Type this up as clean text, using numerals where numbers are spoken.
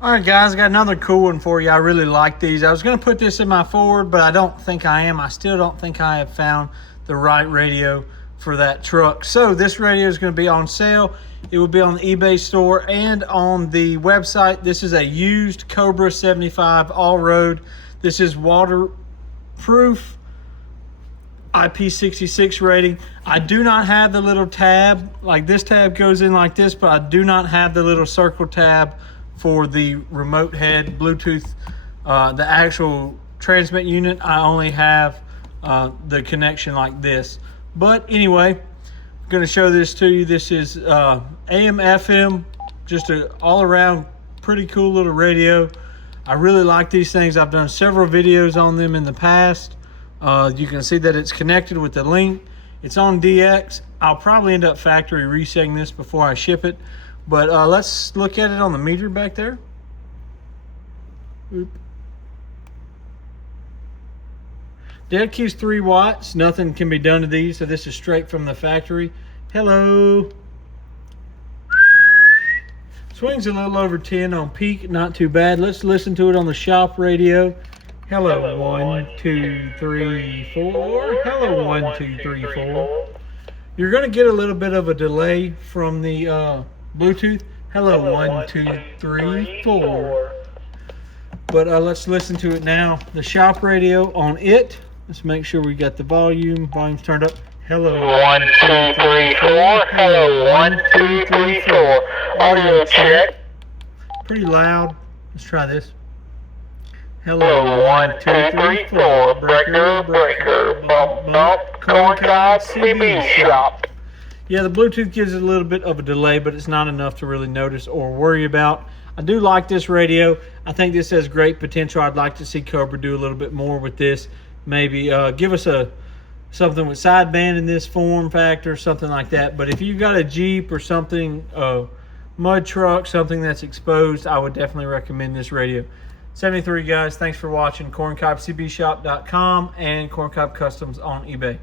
All right, guys, I got another cool one for you. I really like these. I was going to put this in my Ford, but I don't think I am. I still don't think I have found the right radio for that truck. So this radio is going to be on sale. It will be on the eBay store and on the website. This is a used Cobra 75 all-road. This is waterproof, IP66 rating. I do not have the little tab. Like, this tab goes in like this, but I do not have the little circle tab for the remote head Bluetooth, the actual transmit unit. I only have the connection like this. But anyway, I'm going to show this to you. This is AM FM, just an all-around pretty cool little radio. I really like these things. I've done several videos on them in the past. You can see that it's connected with the link. It's on DX. I'll probably end up factory resetting this before I ship it. But let's look at it on the meter back there. Oop. Dead key's 3 watts. Nothing can be done to these, so this is straight from the factory. Hello. Swings a little over 10 on peak, not too bad. Let's listen to it on the shop radio. Hello, 1, 2, 3, 4. Hello, 1, 2, 3, 4. You're going to get a little bit of a delay from the Bluetooth. Hello, 1, 2, 3, 4. But let's listen to it now. The shop radio on it. Let's make sure we got the volume's turned up. Hello, 1, 2, 3, 4. Hello, 1, 2, 3, 4. Audio check. Pretty loud. Let's try this. Hello, 1, 2, 3, 4. Breaker, breaker. Bump, bump. Corncob CB shop. Yeah, the Bluetooth gives it a little bit of a delay, but it's not enough to really notice or worry about. I do like this radio. I think this has great potential. I'd like to see Cobra do a little bit more with this. Maybe give us something with sideband in this form factor, something like that. But if you've got a Jeep or something, mud truck, something that's exposed, I would definitely recommend this radio. 73 guys, thanks for watching. CorncobCBShop.com and Corncob Customs on eBay.